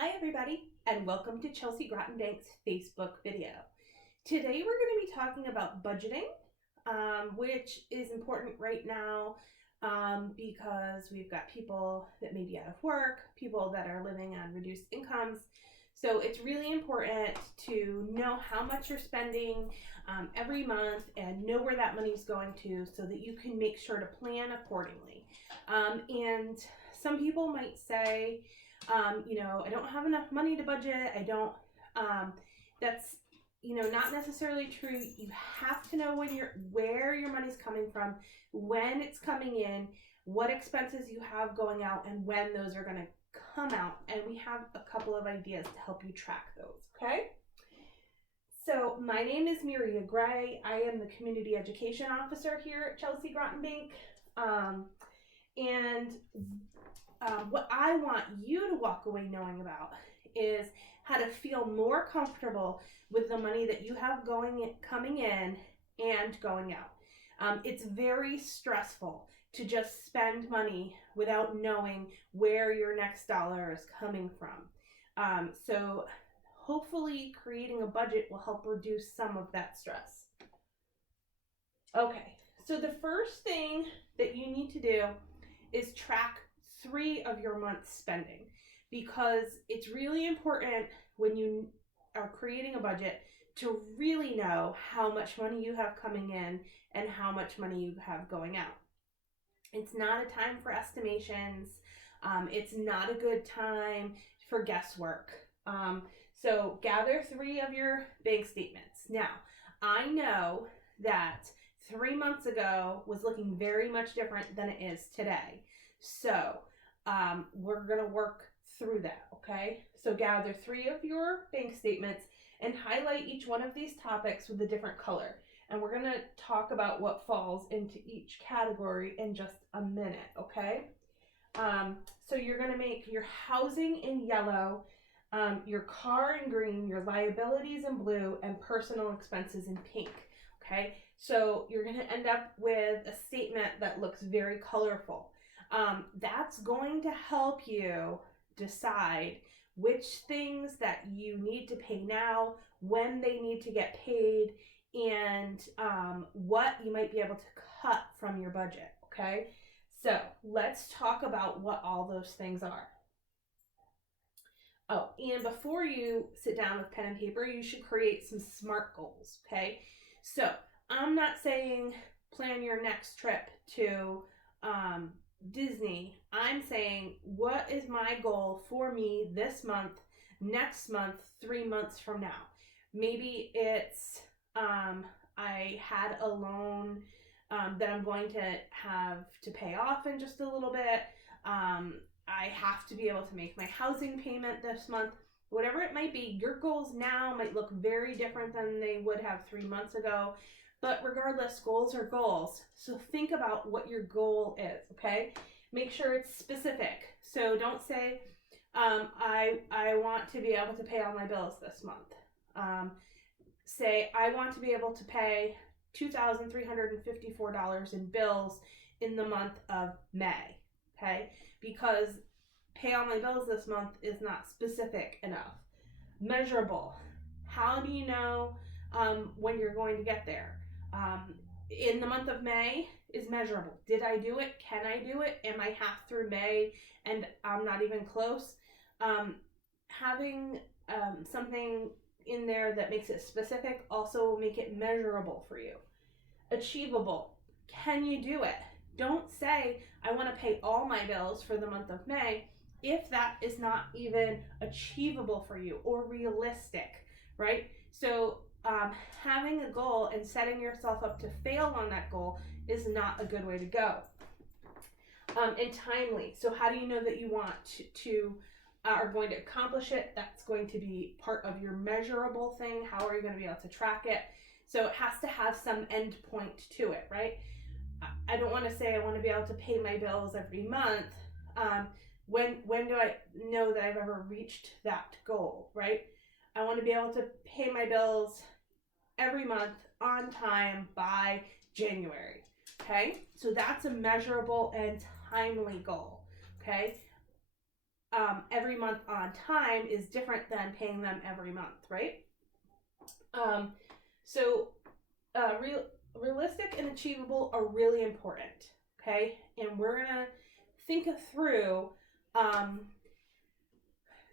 Hi everybody, and welcome to Chelsea Grottenbank's Facebook video. Today we're going to be talking about budgeting, which is important right now because we've got people that may be out of work, people that are living on reduced incomes. So it's really important to know how much you're spending every month and know where that money is going to so that you can make sure to plan accordingly. And some people might say, I don't have enough money to budget. That's, not necessarily true. You have to know where your money's coming from, when it's coming in, what expenses you have going out, and when those are going to come out. And we have a couple of ideas to help you track those, okay? So my name is Maria Gray. I am the Community Education Officer here at Chelsea Grottenbank. What I want you to walk away knowing about is how to feel more comfortable with the money that you have coming in and going out. It's very stressful to just spend money without knowing where your next dollar is coming from. So hopefully creating a budget will help reduce some of that stress. Okay, so the first thing that you need to do is track 3 of your month's spending, because it's really important when you are creating a budget to really know how much money you have coming in and how much money you have going out. It's not a time for estimations. It's not a good time for guesswork. So gather 3 of your bank statements. Now, I know that 3 months ago was looking very much different than it is today. So we're going to work through that, okay? So gather 3 of your bank statements and highlight each one of these topics with a different color. And we're going to talk about what falls into each category in just a minute, okay? So you're going to make your housing in yellow, your car in green, your liabilities in blue, and personal expenses in pink, okay? So you're going to end up with a statement that looks very colorful. That's going to help you decide which things that you need to pay now, when they need to get paid, and what you might be able to cut from your budget, okay? So let's talk about what all those things are. Oh, and before you sit down with pen and paper, you should create some SMART goals, okay? So I'm not saying plan your next trip to Disney. I'm saying, what is my goal for me this month, next month, 3 months from now? Maybe it's I had a loan that I'm going to have to pay off in just a little bit. I have to be able to make my housing payment this month. Whatever it might be, your goals now might look very different than they would have 3 months ago. But regardless, goals are goals. So think about what your goal is, okay? Make sure it's specific. So don't say, I want to be able to pay all my bills this month. Say, I want to be able to pay $2,354 in bills in the month of May, okay? Because pay all my bills this month is not specific enough. Measurable. How do you know when you're going to get there? In the month of May is measurable. Did I do it? Can I do it? Am I half through May and I'm not even close? Having something in there that makes it specific also will make it measurable for you. Achievable. Can you do it? Don't say, I want to pay all my bills for the month of May if that is not even achievable for you or realistic, right? So having a goal and setting yourself up to fail on that goal is not a good way to go. And timely. So how do you know that you want to are going to accomplish it? That's going to be part of your measurable thing. How are you going to be able to track it? So it has to have some end point to it, right? I don't want to say I want to be able to pay my bills every month. When do I know that I've ever reached that goal, right? I want to be able to pay my bills every month on time by January, okay? So that's a measurable and timely goal, okay? every month on time is different than paying them every month, right? So realistic and achievable are really important, okay? And we're going to think through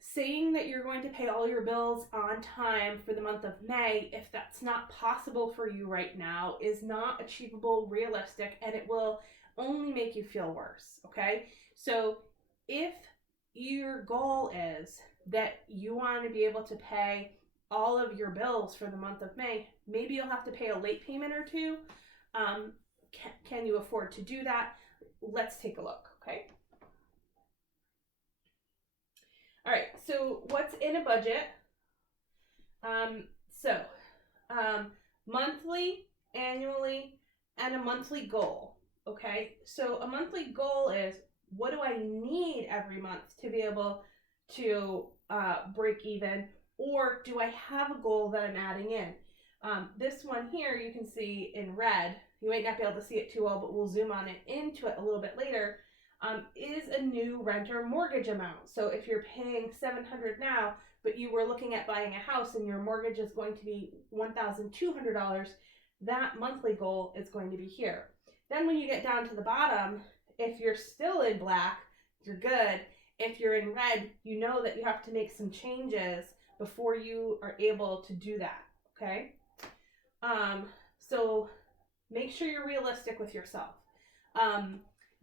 saying that you're going to pay all your bills on time for the month of May, if that's not possible for you right now, is not achievable, realistic, and it will only make you feel worse, okay? So if your goal is that you want to be able to pay all of your bills for the month of May, maybe you'll have to pay a late payment or two. Can you afford to do that? Let's take a look, okay? All right, so what's in a budget? Monthly, annually, and a monthly goal, okay? So a monthly goal is, what do I need every month to be able to break even? Or do I have a goal that I'm adding in? This one here, you can see in red. You might not be able to see it too well, but we'll zoom on it into it a little bit later. Is a new renter mortgage amount. So if you're paying $700 now, but you were looking at buying a house and your mortgage is going to be $1,200, that monthly goal is going to be here. Then when you get down to the bottom, if you're still in black, you're good. If you're in red, you know that you have to make some changes before you are able to do that, okay? So make sure you're realistic with yourself.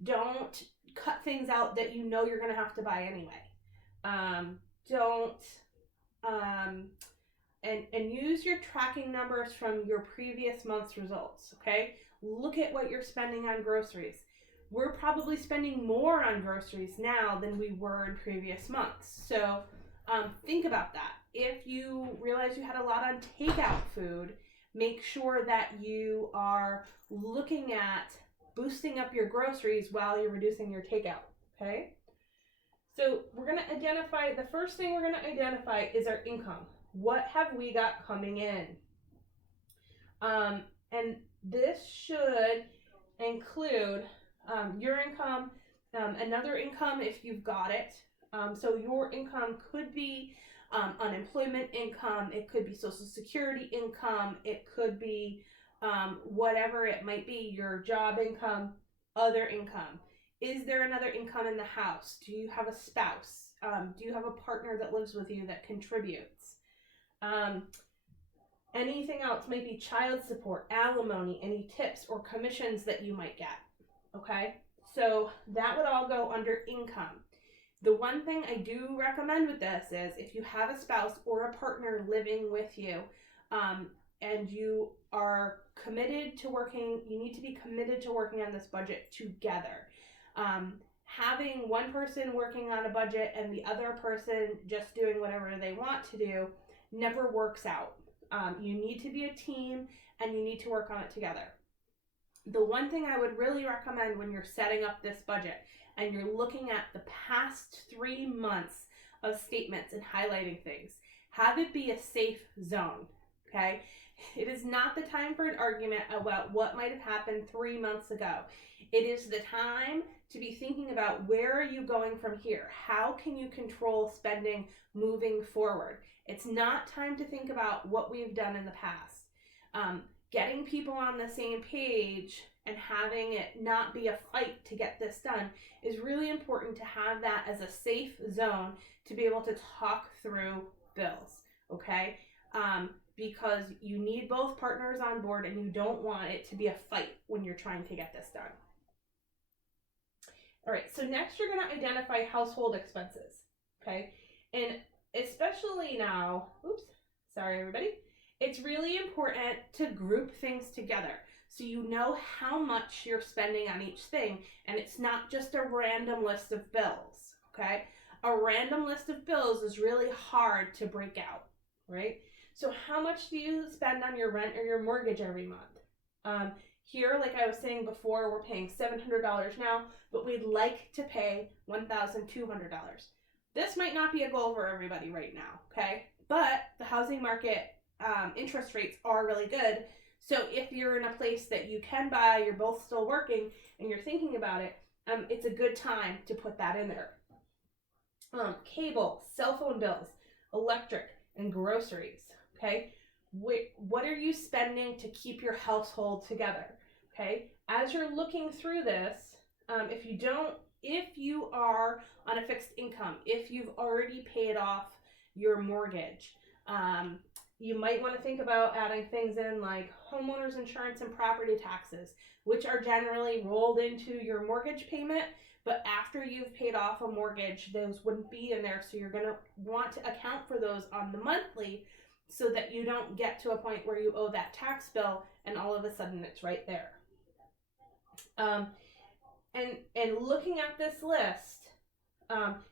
Don't cut things out that you know you're going to have to buy anyway. And use your tracking numbers from your previous month's results, okay? Look at what you're spending on groceries. We're probably spending more on groceries now than we were in previous months. So think about that. If you realize you had a lot on takeout food, make sure that you are looking at boosting up your groceries while you're reducing your takeout, okay? So we're going to identify, the first thing we're going to identify is our income. What have we got coming in? And this should include your income, another income if you've got it. So your income could be unemployment income, it could be Social Security income, it could be whatever it might be, your job income, other income. Is there another income in the house? Do you have a spouse? Do you have a partner that lives with you that contributes? Anything else, maybe child support, alimony, any tips or commissions that you might get, okay? So that would all go under income. The one thing I do recommend with this is if you have a spouse or a partner living with you, and you are committed to working, you need to be committed to working on this budget together. Having one person working on a budget and the other person just doing whatever they want to do never works out. You need to be a team and you need to work on it together. The one thing I would really recommend when you're setting up this budget and you're looking at the past 3 months of statements and highlighting things, have it be a safe zone, okay? It is not the time for an argument about what might have happened 3 months ago. It is the time to be thinking about, where are you going from here? How can you control spending moving forward? It's not time to think about what we've done in the past. Getting people on the same page and having it not be a fight to get this done is really important, to have that as a safe zone to be able to talk through bills, okay? Because you need both partners on board and you don't want it to be a fight when you're trying to get this done. All right, so next you're going to identify household expenses, okay? And especially now, sorry everybody, it's really important to group things together so you know how much you're spending on each thing, and it's not just a random list of bills, okay? A random list of bills is really hard to break out, right? So how much do you spend on your rent or your mortgage every month? Here, like I was saying before, we're paying $700 now, but we'd like to pay $1,200. This might not be a goal for everybody right now, okay? But the housing market interest rates are really good. So if you're in a place that you can buy, you're both still working, and you're thinking about it, it's a good time to put that in there. cable, cell phone bills, electric, and groceries. Okay, what are you spending to keep your household together? Okay, as you're looking through this, if you are on a fixed income, if you've already paid off your mortgage, you might want to think about adding things in like homeowners insurance and property taxes, which are generally rolled into your mortgage payment. But after you've paid off a mortgage, those wouldn't be in there. So you're going to want to account for those on the monthly so that you don't get to a point where you owe that tax bill and all of a sudden it's right there. And looking at this list,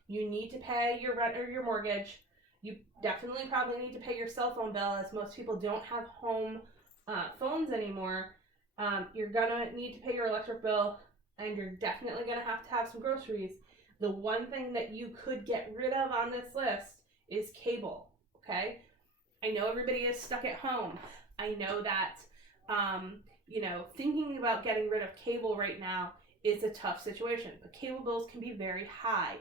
you need to pay your rent or your mortgage. You definitely probably need to pay your cell phone bill, as most people don't have home phones anymore. You're gonna need to pay your electric bill, and you're definitely gonna have to have some groceries. The one thing that you could get rid of on this list is cable, okay? I know everybody is stuck at home. I know that, thinking about getting rid of cable right now is a tough situation, but cable bills can be very high.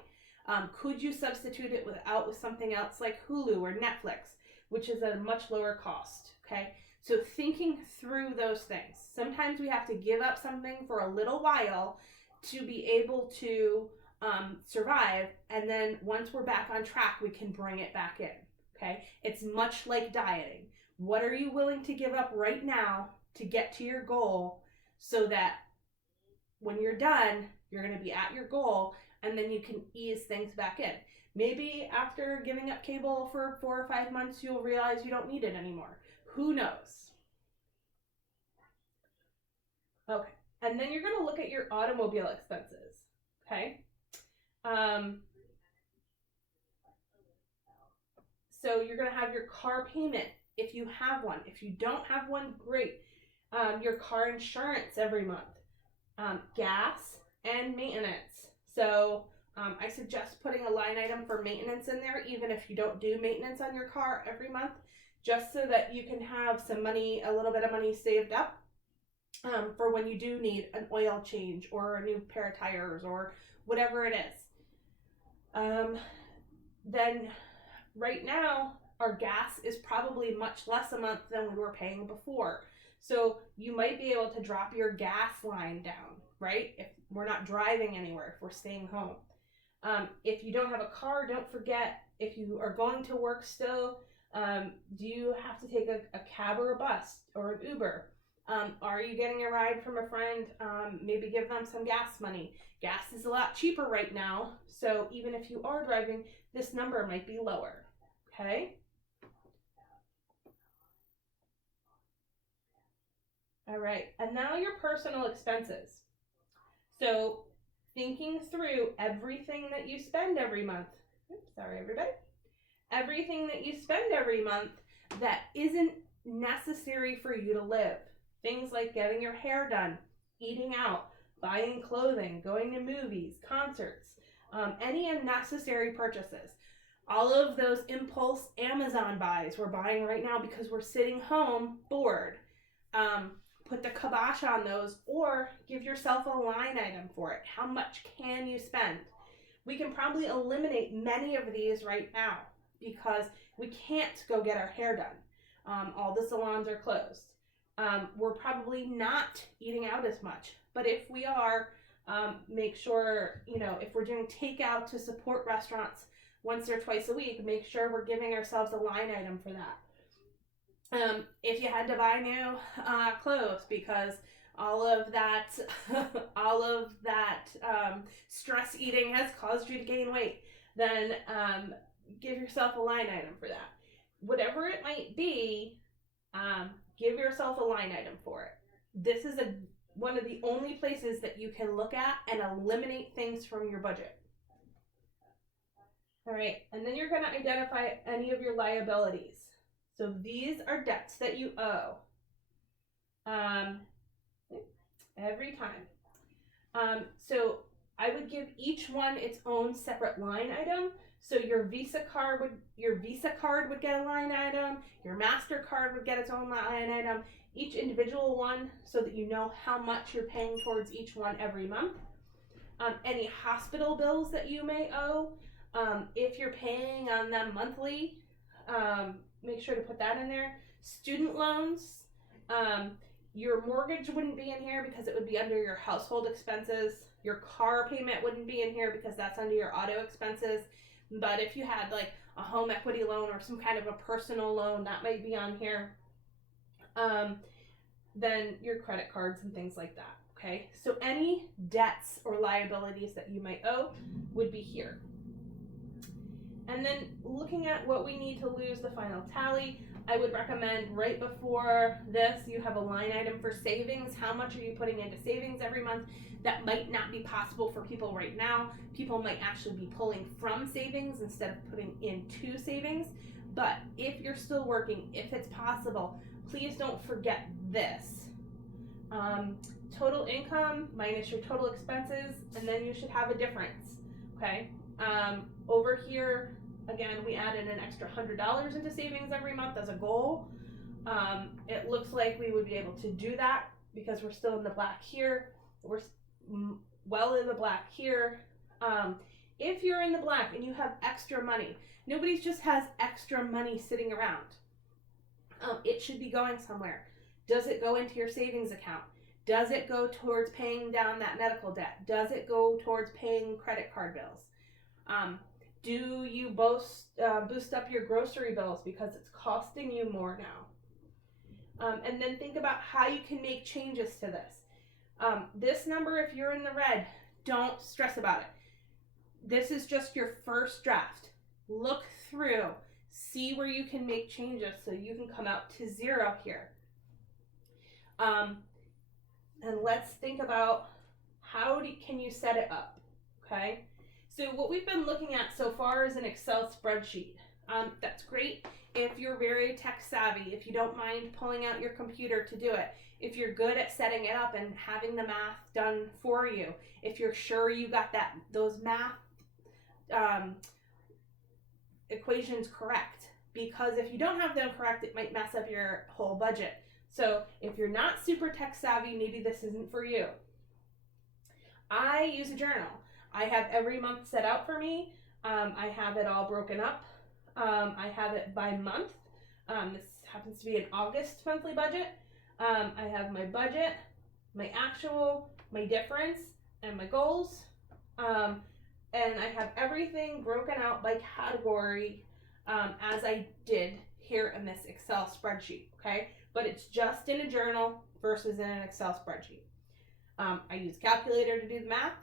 Could you substitute it with something else like Hulu or Netflix, which is a much lower cost, okay? So thinking through those things. Sometimes we have to give up something for a little while to be able to survive, and then once we're back on track, we can bring it back in, okay? It's much like dieting. What are you willing to give up right now to get to your goal so that when you're done, you're going to be at your goal, and then you can ease things back in. Maybe after giving up cable for 4 or 5 months, you'll realize you don't need it anymore. Who knows? Okay, and then you're going to look at your automobile expenses, okay? So you're going to have your car payment if you have one. If you don't have one, great. Your car insurance every month. Gas and maintenance. So I suggest putting a line item for maintenance in there, even if you don't do maintenance on your car every month, just so that you can have some money, a little bit of money saved up for when you do need an oil change or a new pair of tires or whatever it is. Then right now, our gas is probably much less a month than we were paying before. So you might be able to drop your gas line down, right? If we're not driving anywhere, if we're staying home. If you don't have a car, don't forget, if you are going to work still, do you have to take a cab or a bus or an Uber? Are you getting a ride from a friend? Maybe give them some gas money. Gas is a lot cheaper right now, so even if you are driving, this number might be lower, okay? All right, and now your personal expenses. So thinking through everything that you spend every month. Oops, sorry, everybody. Everything that you spend every month that isn't necessary for you to live. Things like getting your hair done, eating out, buying clothing, going to movies, concerts, any unnecessary purchases. All of those impulse Amazon buys we're buying right now because we're sitting home bored. Put the kibosh on those, or give yourself a line item for it. How much can you spend? We can probably eliminate many of these right now because we can't go get our hair done. All the salons are closed. We're probably not eating out as much, but if we are, make sure, if we're doing takeout to support restaurants once or twice a week, make sure we're giving ourselves a line item for that. If you had to buy new clothes because all of that stress eating has caused you to gain weight, then give yourself a line item for that. Whatever it might be, give yourself a line item for it. This is one of the only places that you can look at and eliminate things from your budget. All right, and then you're going to identify any of your liabilities. So these are debts that you owe every time. So I would give each one its own separate line item. So your Visa card would get a line item. Your MasterCard would get its own line item. Each individual one, so that you know how much you're paying towards each one every month. Any hospital bills that you may owe. If you're paying on them monthly, make sure to put that in there. Student loans, your mortgage wouldn't be in here because it would be under your household expenses. Your car payment wouldn't be in here because that's under your auto expenses. But if you had like a home equity loan or some kind of a personal loan, that might be on here. Then your credit cards and things like that. Okay, so any debts or liabilities that you might owe would be here. And then looking at what we need to lose the final tally, I would recommend right before this, you have a line item for savings. How much are you putting into savings every month? That might not be possible for people right now. People might actually be pulling from savings instead of putting into savings. But if you're still working, if it's possible, please don't forget this. Total income minus your total expenses, and then you should have a difference, okay? Over here, again, we added an extra $100 into savings every month as a goal. It looks like we would be able to do that because we're still in the black here. We're well in the black here. If you're in the black and you have extra money, nobody just has extra money sitting around. It should be going somewhere. Does it go into your savings account? Does it go towards paying down that medical debt? Does it go towards paying credit card bills? Do you boost up your grocery bills because it's costing you more now? And then think about how you can make changes to this. This number, if you're in the red, don't stress about it. This is just your first draft. Look through, see where you can make changes so you can come out to 0 here. And let's think about how can you set it up, okay? So what we've been looking at so far is an Excel spreadsheet. That's great if you're very tech savvy, if you don't mind pulling out your computer to do it, if you're good at setting it up and having the math done for you, if you're sure you got those math equations correct. Because if you don't have them correct, it might mess up your whole budget. So if you're not super tech savvy, maybe this isn't for you. I use a journal. I have every month set out for me. I have it all broken up. I have it by month. This happens to be an August monthly budget. I have my budget, my actual, my difference, and my goals. And I have everything broken out by category as I did here in this Excel spreadsheet, okay? But it's just in a journal versus in an Excel spreadsheet. I use a calculator to do the math.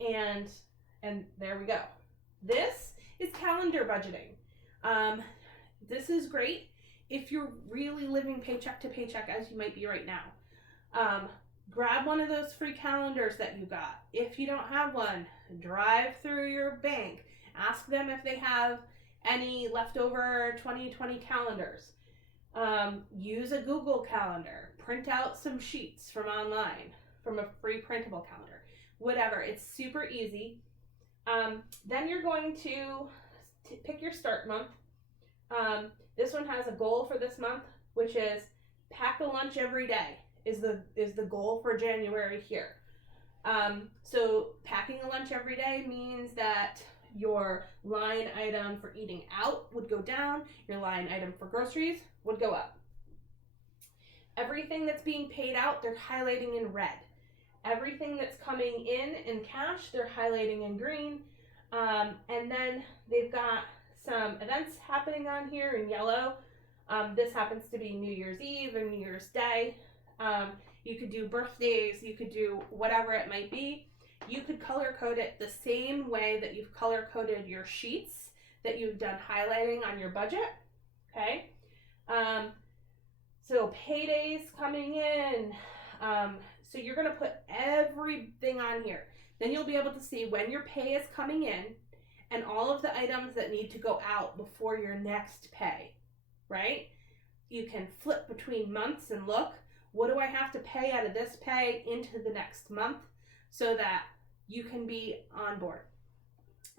And there we go. This is calendar budgeting. This is great if you're really living paycheck to paycheck as you might be right now. Grab one of those free calendars that you got. If you don't have one, drive through your bank. Ask them if they have any leftover 2020 calendars. Use a Google Calendar. Print out some sheets from online, from a free printable calendar. Whatever, it's super easy. Then you're going to pick your start month. This one has a goal for this month, which is pack a lunch every day is the goal for January here. So packing a lunch every day means that your line item for eating out would go down, your line item for groceries would go up. Everything that's being paid out, they're highlighting in red. Everything that's coming in cash, they're highlighting in green. And then they've got some events happening on here in yellow. This happens to be New Year's Eve and New Year's Day. You could do birthdays, you could do whatever it might be. You could color code it the same way that you've color coded your sheets that you've done highlighting on your budget, okay? So paydays coming in. So you're gonna put everything on here. Then you'll be able to see when your pay is coming in and all of the items that need to go out before your next pay, right? You can flip between months and look, what do I have to pay out of this pay into the next month so that you can be on board.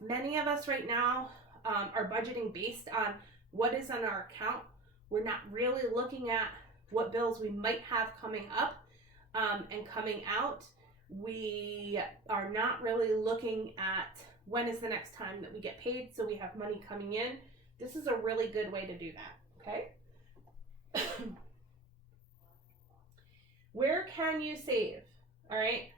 Many of us right now are budgeting based on what is on our account. We're not really looking at what bills we might have coming up and coming out. We are not really looking at when is the next time that we get paid so we have money coming in. This is a really good way to do that, okay? Where can you save? All right.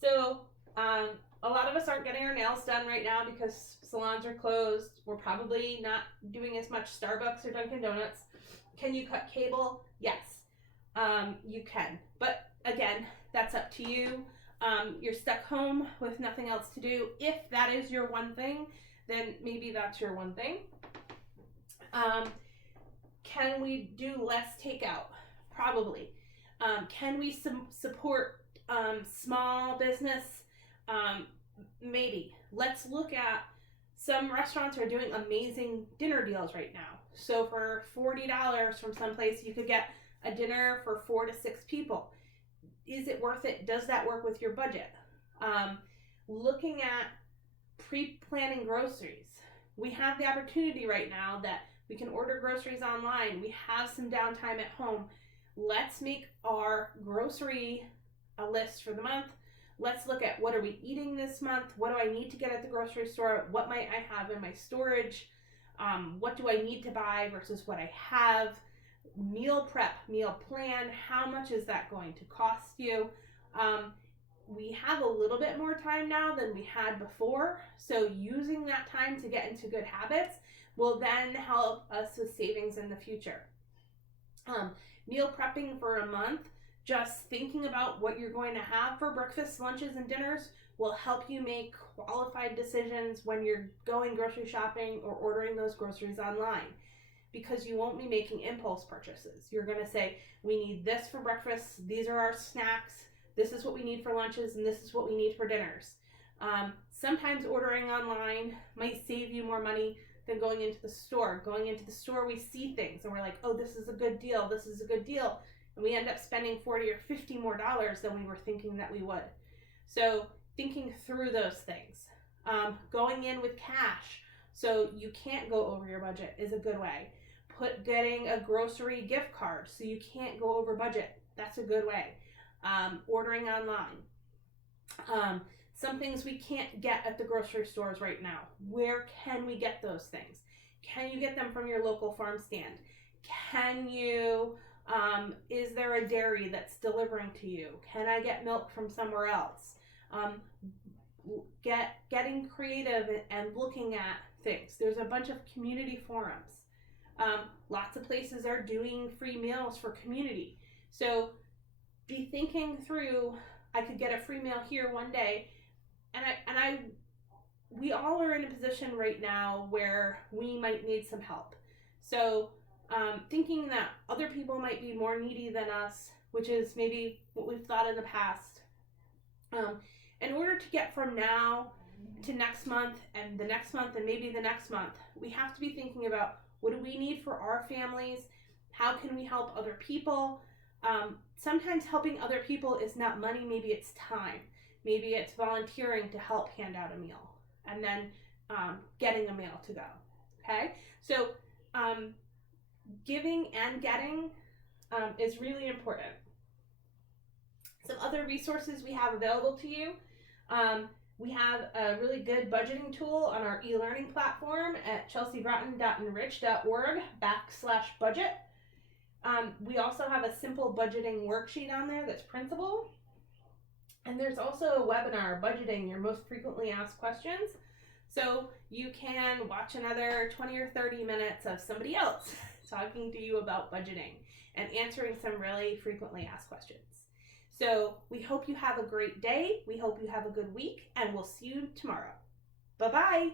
So a lot of us aren't getting our nails done right now because salons are closed. We're probably not doing as much Starbucks or Dunkin' Donuts. Can you cut cable? Yes, you can. But again, that's up to you. You're stuck home with nothing else to do. If that is your one thing, then maybe that's your one thing. Can we do less takeout? Probably. Can we support small business? Maybe. Let's look at, some restaurants are doing amazing dinner deals right now. So for $40 from someplace, you could get a dinner for 4 to 6 people. Is it worth it? Does that work with your budget? Looking at pre-planning groceries. We have the opportunity right now that we can order groceries online. We have some downtime at home. Let's make our grocery a list for the month. Let's look at, what are we eating this month? What do I need to get at the grocery store? What might I have in my storage? What do I need to buy versus what I have? Meal prep, meal plan. How much is that going to cost you? We have a little bit more time now than we had before. So using that time to get into good habits will then help us with savings in the future. Meal prepping for a month, just thinking about what you're going to have for breakfast, lunches, and dinners will help you make qualified decisions when you're going grocery shopping or ordering those groceries online, because you won't be making impulse purchases. You're going to say, we need this for breakfast, these are our snacks, this is what we need for lunches, and this is what we need for dinners. Sometimes ordering online might save you more money than going into the store. Going into the store, we see things and we're like, oh, this is a good deal, this is a good deal. And we end up spending $40 or $50 more than we were thinking that we would. So thinking through those things. Going in with cash so you can't go over your budget is a good way. Getting a grocery gift card so you can't go over budget. That's a good way. Ordering online. Some things we can't get at the grocery stores right now. Where can we get those things? Can you get them from your local farm stand? Can you, is there a dairy that's delivering to you? Can I get milk from somewhere else? Getting creative and looking at things. There's a bunch of community forums. Lots of places are doing free meals for community. So be thinking through, I could get a free meal here one day, we all are in a position right now where we might need some help. So thinking that other people might be more needy than us, which is maybe what we've thought in the past. In order to get from now to next month and the next month and maybe the next month, we have to be thinking about, what do we need for our families? How can we help other people? Sometimes helping other people is not money, maybe it's time. Maybe it's volunteering to help hand out a meal and then getting a meal to go, okay? So giving and getting is really important. Some other resources we have available to you. We have a really good budgeting tool on our e-learning platform at chelseabroughton.enrich.org/budget. We also have a simple budgeting worksheet on there that's printable. And there's also a webinar, Budgeting Your Most Frequently Asked Questions. So you can watch another 20 or 30 minutes of somebody else talking to you about budgeting and answering some really frequently asked questions. So we hope you have a great day. We hope you have a good week, and we'll see you tomorrow. Bye-bye.